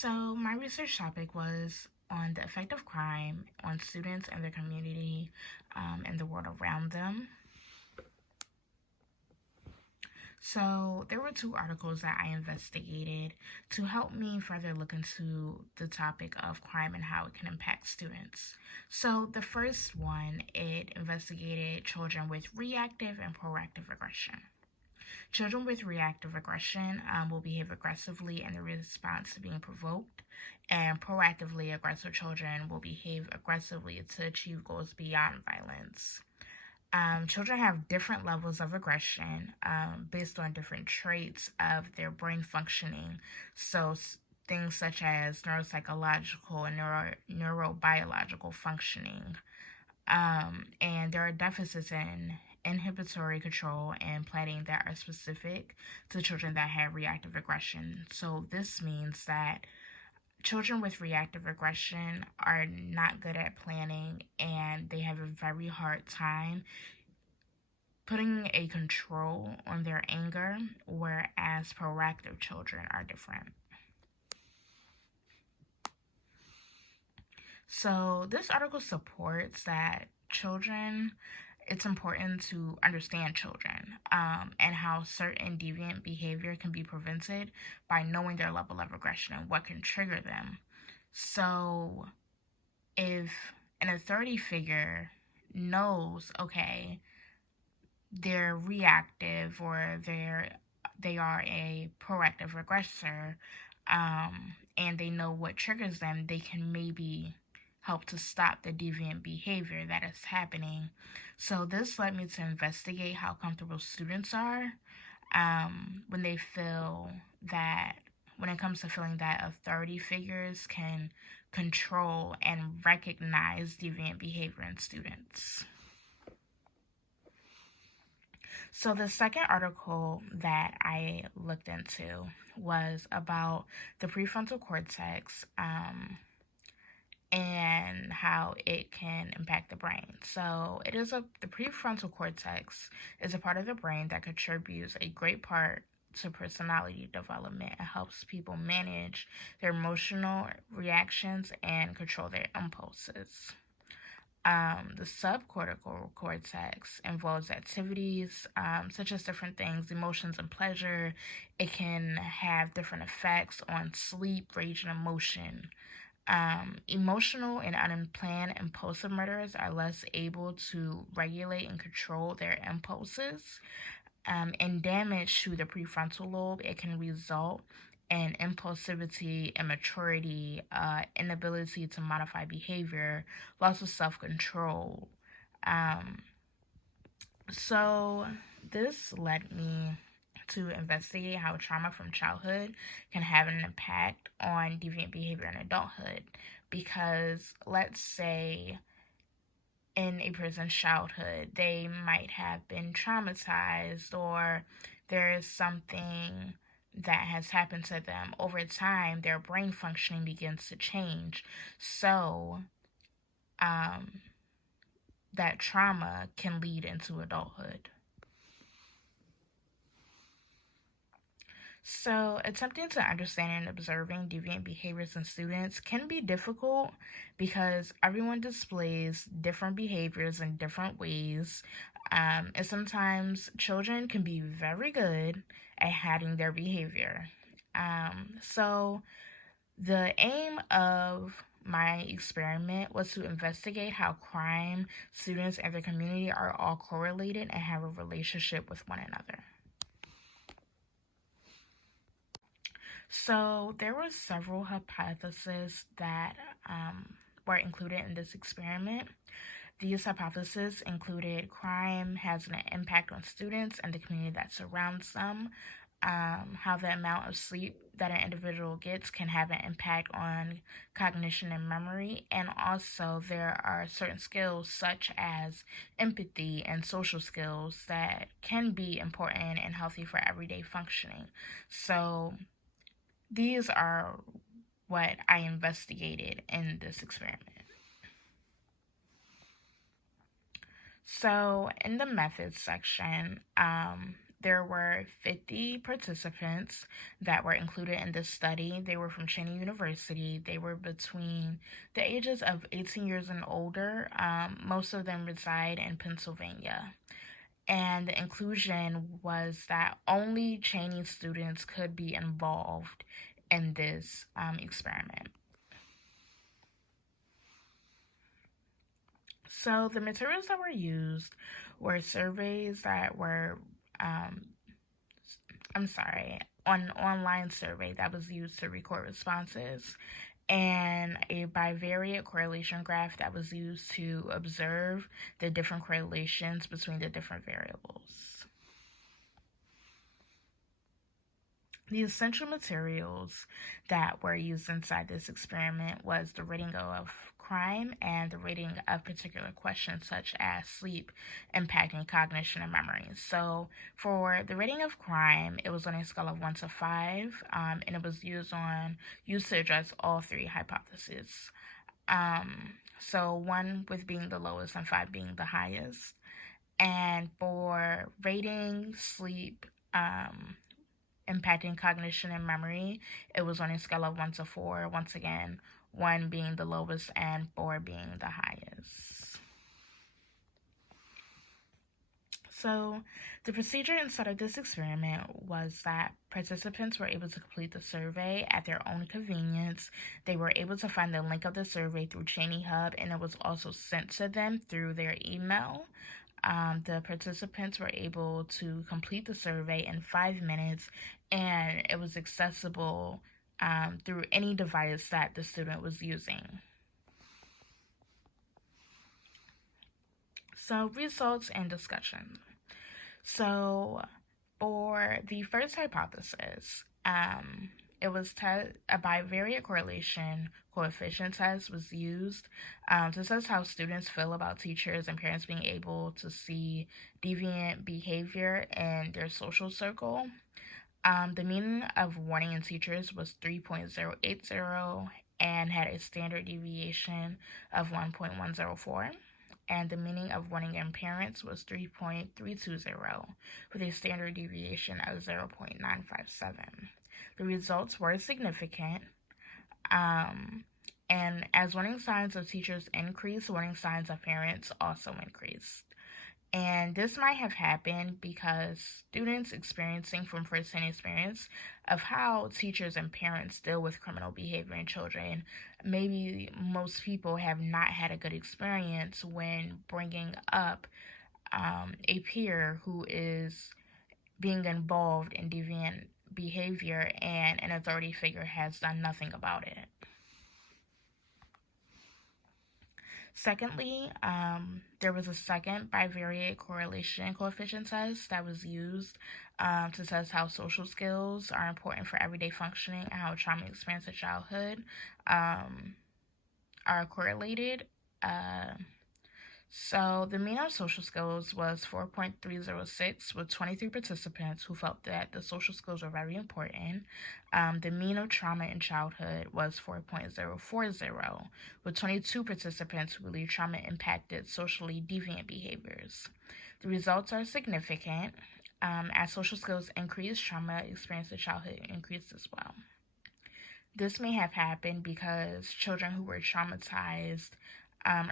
So, my research topic was on the effect of crime on students and their community and the world around them. So, there were two articles that I investigated to help me further look into the topic of crime and how it can impact students. So, the first one, it investigated children with reactive and proactive aggression. Children with reactive aggression will behave aggressively in response to being provoked, and proactively aggressive children will behave aggressively to achieve goals beyond violence. Children have different levels of aggression based on different traits of their brain functioning. So, things such as neuropsychological and neurobiological functioning. And there are deficits in inhibitory control and planning that are specific to children that have reactive aggression. So, this means that children with reactive aggression are not good at planning and they have a very hard time putting a control on their anger, whereas proactive children are different. So, this article supports that it's important to understand children and how certain deviant behavior can be prevented by knowing their level of aggression and what can trigger them. So, if an authority figure knows, okay, they're reactive or they are a proactive aggressor, and they know what triggers them, they can maybe help to stop the deviant behavior that is happening. So this led me to investigate how comfortable students are when they feel that when it comes to feeling that authority figures can control and recognize deviant behavior in students. So the second article that I looked into was about the prefrontal cortex and how it can impact the brain. So the prefrontal cortex is a part of the brain that contributes a great part to personality development and helps people manage their emotional reactions and control their impulses. The subcortical cortex involves activities such as different things, emotions, and pleasure. It can have different effects on sleep, rage, and emotion. Emotional and unplanned impulsive murderers are less able to regulate and control their impulses. And damage to the prefrontal lobe, it can result in impulsivity, immaturity, inability to modify behavior, loss of self-control. So this led me to investigate how trauma from childhood can have an impact on deviant behavior in adulthood. Because let's say in a person's childhood, they might have been traumatized or there is something that has happened to them. Over time, their brain functioning begins to change. So, that trauma can lead into adulthood. So, attempting to understand and observing deviant behaviors in students can be difficult because everyone displays different behaviors in different ways. And sometimes children can be very good at hiding their behavior. So, the aim of my experiment was to investigate how crime, students, and their community are all correlated and have a relationship with one another. So there were several hypotheses that were included in this experiment. These hypotheses included crime has an impact on students and the community that surrounds them, how the amount of sleep that an individual gets can have an impact on cognition and memory, and also there are certain skills such as empathy and social skills that can be important and healthy for everyday functioning. So these are what I investigated in this experiment. So in the methods section, there were 50 participants that were included in this study. They were from Cheney University. They were between the ages of 18 years and older. Most of them reside in Pennsylvania. And the inclusion was that only Cheney students could be involved in this experiment. So the materials that were used were surveys that were, an online survey that was used to record responses, and a bivariate correlation graph that was used to observe the different correlations between the different variables. The essential materials that were used inside this experiment was the rating of crime and the rating of particular questions such as sleep impacting cognition and memory. So for the rating of crime, it was on a scale of 1 to 5, and it was used to address all three hypotheses. So 1 with being the lowest and 5 being the highest. And for rating sleep impacting cognition and memory, it was on a scale of 1 to 4. Once again, 1 being the lowest and 4 being the highest. So the procedure inside of this experiment was that participants were able to complete the survey at their own convenience. They were able to find the link of the survey through Cheney Hub, and it was also sent to them through their email. The participants were able to complete the survey in 5 minutes, and it was accessible through any device that the student was using. So, results and discussion. So, for the first hypothesis, it was a bivariate correlation coefficient test was used to test how students feel about teachers and parents being able to see deviant behavior in their social circle. The mean of warning in teachers was 3.080 and had a standard deviation of 1.104. And the meaning of warning in parents was 3.320 with a standard deviation of 0.957. The results were significant, and as warning signs of teachers increased, warning signs of parents also increased. And this might have happened because students experiencing from first-hand experience of how teachers and parents deal with criminal behavior in children, maybe most people have not had a good experience when bringing up a peer who is being involved in deviant behavior and an authority figure has done nothing about it. Secondly, there was a second bivariate correlation coefficient test that was used to test how social skills are important for everyday functioning and how trauma experience in childhood are correlated. So the mean of social skills was 4.306 with 23 participants who felt that the social skills were very important. The mean of trauma in childhood was 4.040 with 22 participants who believe trauma impacted socially deviant behaviors. The results are significant. As social skills increase, trauma experienced in childhood increased as well. This may have happened because children who were traumatized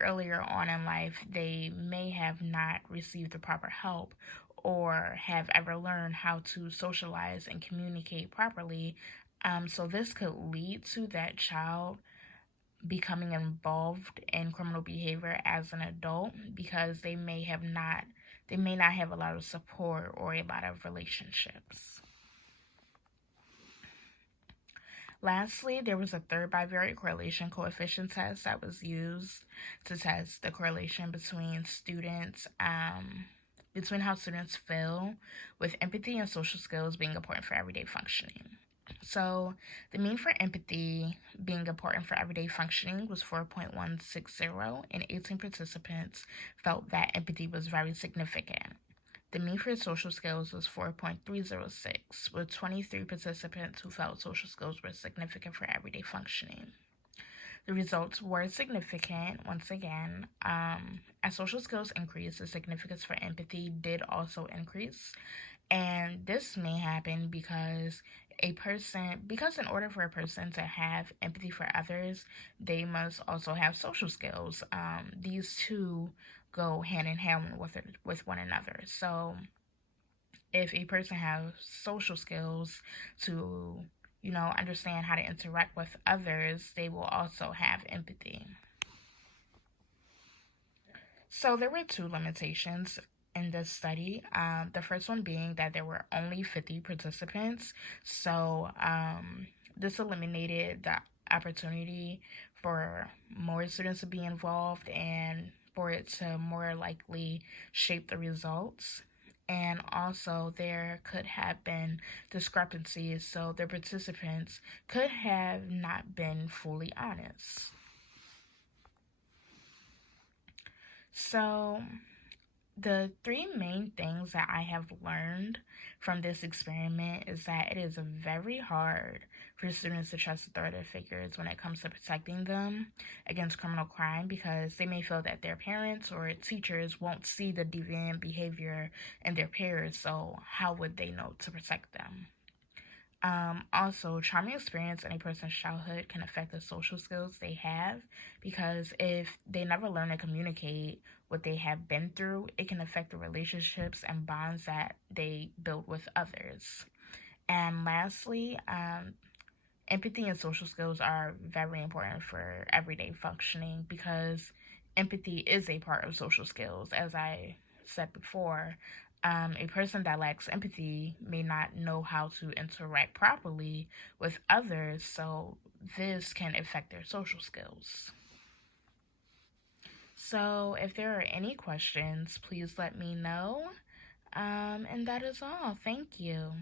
earlier on in life, they may have not received the proper help or have ever learned how to socialize and communicate properly. So this could lead to that child becoming involved in criminal behavior as an adult because they may not have a lot of support or a lot of relationships. Lastly, there was a third bivariate correlation coefficient test that was used to test the correlation between how students feel with empathy and social skills being important for everyday functioning. So the mean for empathy being important for everyday functioning was 4.160, and 18 participants felt that empathy was very significant. The mean for social skills was 4.306, with 23 participants who felt social skills were significant for everyday functioning. The results were significant, once again. As social skills increased, the significance for empathy did also increase. And this may happen because in order for a person to have empathy for others, they must also have social skills. These two go hand in hand with one another. So if a person has social skills to, understand how to interact with others, they will also have empathy. So there were two limitations in this study. The first one being that there were only 50 participants. So this eliminated the opportunity for more students to be involved and for it to more likely shape the results. And also, there could have been discrepancies, so the participants could have not been fully honest. So, the three main things that I have learned from this experiment is that it is very hard for students to trust authoritative figures when it comes to protecting them against criminal crime because they may feel that their parents or teachers won't see the deviant behavior in their peers, so how would they know to protect them? Also, trauma experience in a person's childhood can affect the social skills they have because if they never learn to communicate what they have been through, it can affect the relationships and bonds that they build with others. And lastly, empathy and social skills are very important for everyday functioning because empathy is a part of social skills. As I said before, a person that lacks empathy may not know how to interact properly with others, so this can affect their social skills. So, if there are any questions, please let me know. And that is all. Thank you.